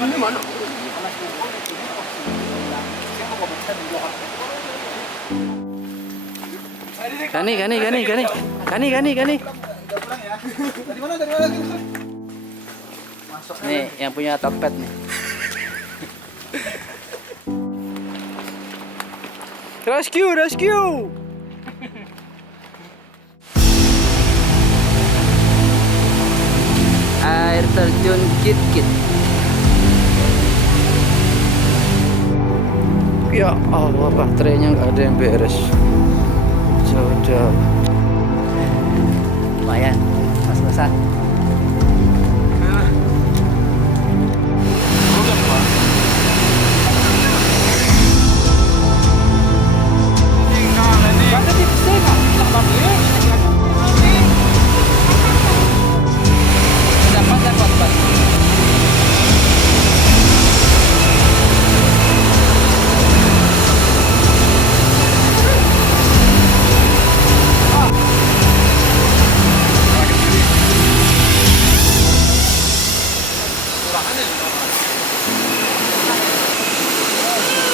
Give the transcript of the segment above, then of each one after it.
Ini mana? Gani. Nih, yang punya Tokped nih. Rescue! Air terjun Kit. Ya Allah, baterainya nggak ada yang beres. Jauh. Lumayan, pas-pasan. Dapat.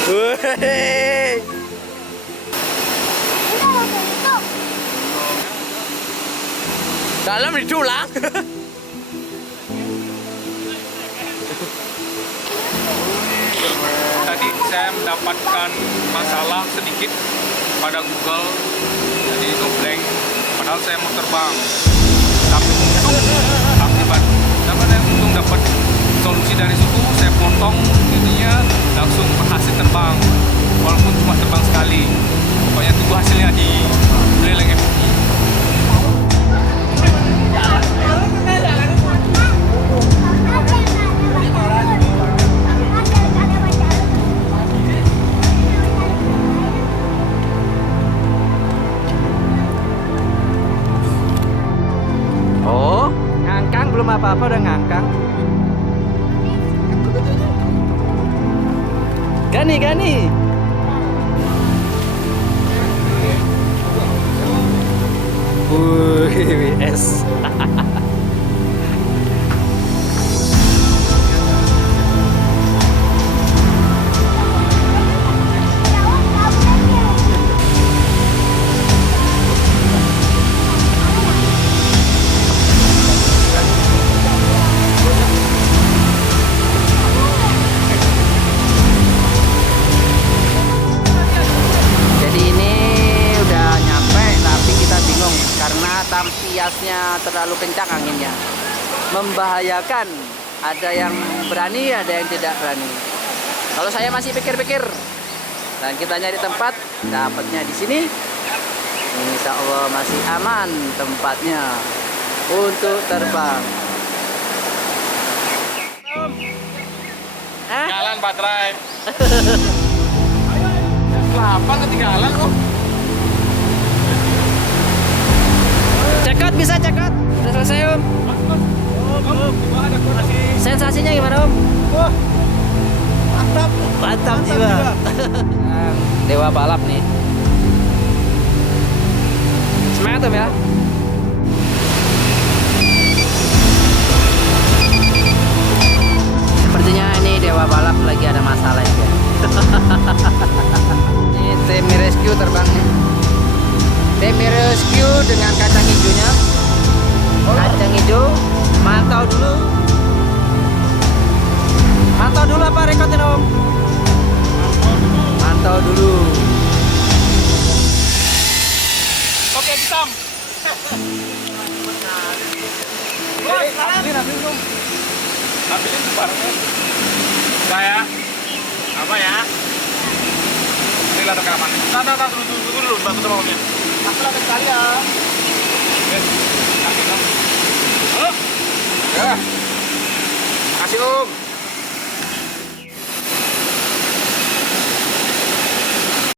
Wey. Dalam diculang. Tadi saya mendapatkan masalah sedikit pada Google, jadi ngeblank. Padahal saya mau terbang, tapi untung dapat solusi dari situ. Saya potong ininya, langsung berhasil terbang, walaupun cuma terbang sekali. Pokoknya tunggu hasilnya di Beleleng FPI. Oh, ngangkang belum apa-apa udah ngangkang. Gani. WS. Tampiasnya terlalu kencang anginnya, membahayakan. Ada yang berani, ada yang tidak berani. Kalau saya masih pikir-pikir, dan kita nyari tempat, dapatnya di sini. Insya Allah masih aman tempatnya untuk terbang. Jalan baterai. Kelapa ketinggalan kok. Bisa cekot. Udah selesai Om. Sensasinya gimana Om? Mantap jiwa. Dewa balap nih. Semangat Om ya. Sepertinya ini Dewa balap lagi ada masalah ya. Ini tim rescue terbang nih. Tim rescue dengan kacang hijaunya. Kacang hijau, mantau dulu apa rekodin Om? Mantau dulu. Oke, hitam. Ambilin dong. Ambilin barangnya. Enggak ya? Apa ya? Ini lah rekaman. Nah, dulu, bantu temannya. Aku lagi sekali ya. Halo? Ya. Kasih Om.